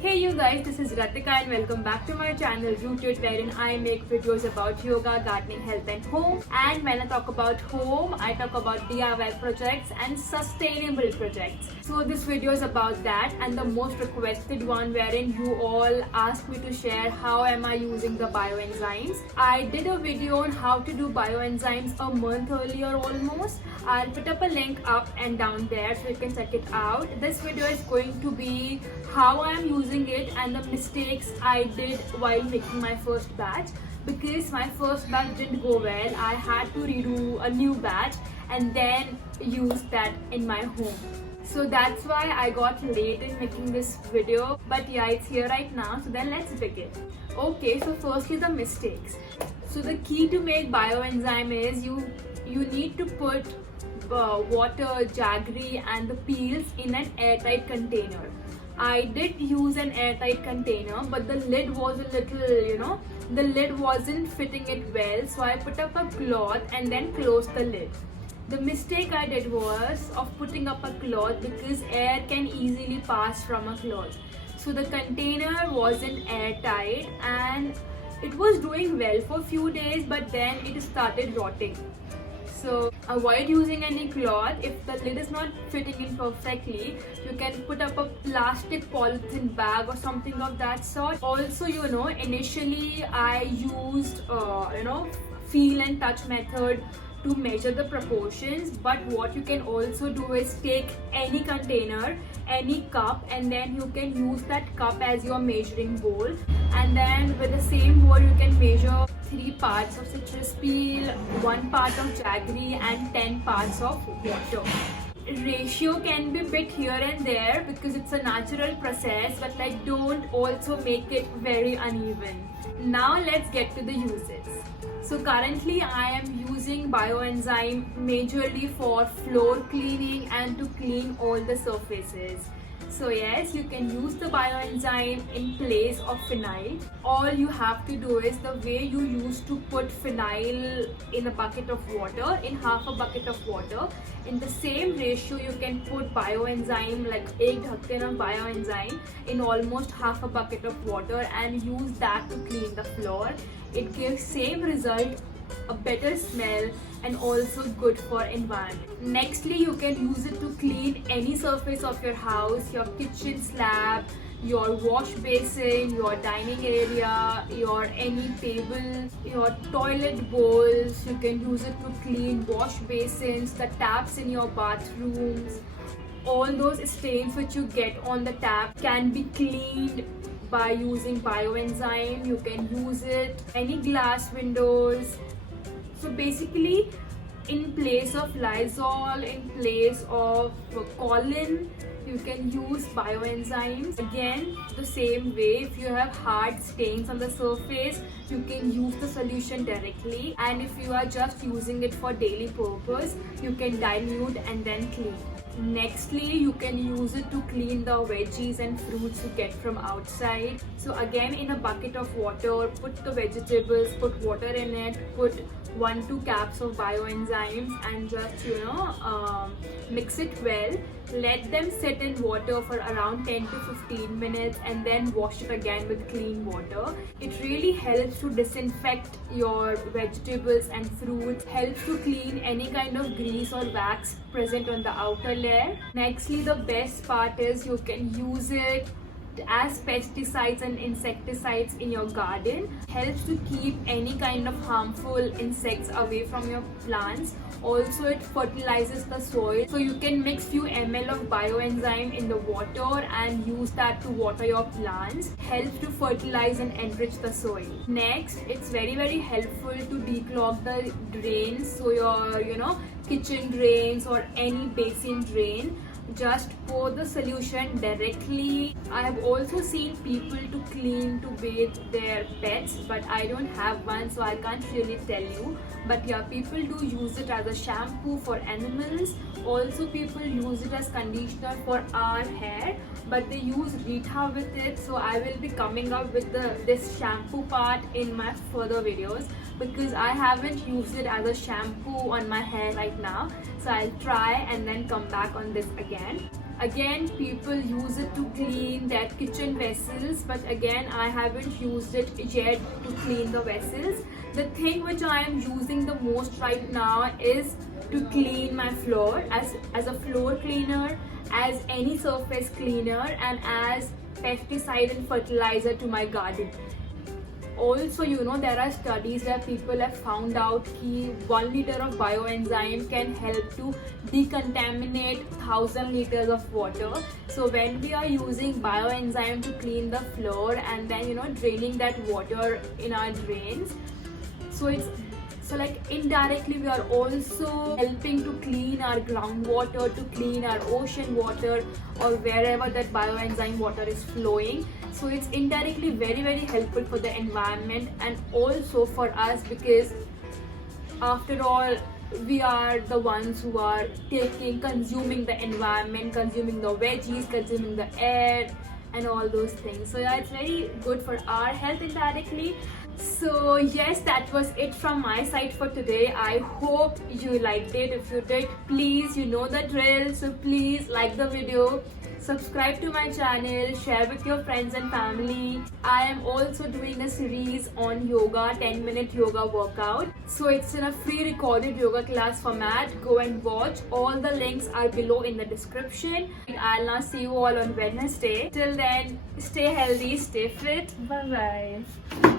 Hey you guys, this is Ratika and welcome back to my channel Rooted, wherein I make videos about yoga, gardening, health and home. And when I talk about home, I talk about DIY projects and sustainable projects. So this video is about that, and the most requested one wherein you all asked me to share how am I using the bioenzymes. I did a video on how to do bioenzymes a month earlier almost. I'll put up a link up and down there so you can check it out. This video is going to be how I am using it and the mistakes I did while making my first batch, because my first batch didn't go well. I had to redo a new batch and then use that in my home. So that's why I got late in making this video, but yeah, it's here right now, so then let's begin. Okay, so firstly the mistakes. So the key to make bioenzyme is you need to put water, jaggery and the peels in an airtight container. I did use an airtight container, but the lid was a little, the lid wasn't fitting it well, so I put up a cloth and then closed the lid. The mistake I did was of putting up a cloth, because air can easily pass from a cloth. So the container wasn't airtight and it was doing well for a few days, but then it started rotting. So avoid using any cloth. If the lid is not fitting in perfectly, you can put up a plastic polythene bag or something of that sort. Also, initially I used feel and touch method to measure the proportions, but what you can also do is take any container, any cup, and then you can use that cup as your measuring bowl, and then with the same bowl you can measure 3 parts of citrus peel, 1 part of jaggery and 10 parts of water. Ratio can be bit here and there because it's a natural process, but don't also make it very uneven. Now let's get to the uses. So currently I am using bioenzyme majorly for floor cleaning and to clean all the surfaces. So yes, you can use the bioenzyme in place of phenyl. All you have to do is the way you used to put phenyl in a bucket of water, in half a bucket of water, in the same ratio you can put bioenzyme, like एक ढक्कन of bioenzyme in almost half a bucket of water, and use that to clean the floor. It gives same result, a better smell, and also good for environment. Nextly, you can use it to clean any surface of your house, your kitchen slab, your wash basin, your dining area, your any table, your toilet bowls. You can use it to clean wash basins, the taps in your bathrooms. All those stains which you get on the tap can be cleaned by using bioenzyme. You can use it any glass windows. So basically, in place of Lysol, in place of Colin, you can use bioenzymes. Again, the same way, if you have hard stains on the surface, you can use the solution directly, and if you are just using it for daily purpose, you can dilute and then clean. Nextly, you can use it to clean the veggies and fruits you get from outside. So again, in a bucket of water, put the vegetables, put water in it, put 1-2 caps of bioenzymes and just mix it well. Let them sit in water for around 10 to 15 minutes and then wash it again with clean water. It really helps to disinfect your vegetables and fruits, helps to clean any kind of grease or wax present on the outer layer. Nextly, the best part is you can use it as pesticides and insecticides in your garden. Helps to keep any kind of harmful insects away from your plants. Also, it fertilizes the soil, so you can mix few ml of bioenzyme in the water and use that to water your plants. Helps to fertilize and enrich the soil. Next, it's very helpful to declog the drains, so your kitchen drains or any basin drain. Just pour the solution directly. I have also seen people to clean, to bathe their pets, but I don't have one, so I can't really tell you. But yeah, people do use it as a shampoo for animals. Also, people use it as conditioner for our hair, but they use Rita with it. So I will be coming up with this shampoo part in my further videos, because I haven't used it as a shampoo on my hair right now. So I'll try and then come back on this again. Again, people use it to clean their kitchen vessels, but again, I haven't used it yet to clean the vessels. The thing which I am using the most right now is to clean my floor as a floor cleaner, as any surface cleaner, and as pesticide and fertilizer to my garden. Also, you know, there are studies where people have found out that 1 liter of bioenzyme can help to decontaminate 1000 liters of water. So when we are using bioenzyme to clean the floor and then, you know, draining that water in our drains, so like indirectly we are also helping to clean our groundwater, to clean our ocean water, or wherever that bioenzyme water is flowing. So it's indirectly very, very helpful for the environment and also for us, because after all, we are the ones who are consuming the environment, consuming the veggies, consuming the air and all those things. So yeah, it's very good for our health indirectly. So yes, that was it from my side for today. I hope you liked it. If you did, please, you know the drill, so please like the video, subscribe to my channel, share with your friends and family. I am also doing a series on yoga, 10-minute yoga workout. So it's in a free recorded yoga class format. Go and watch. All the links are below in the description. I'll now see you all on Wednesday. Till then, stay healthy, stay fit. Bye bye.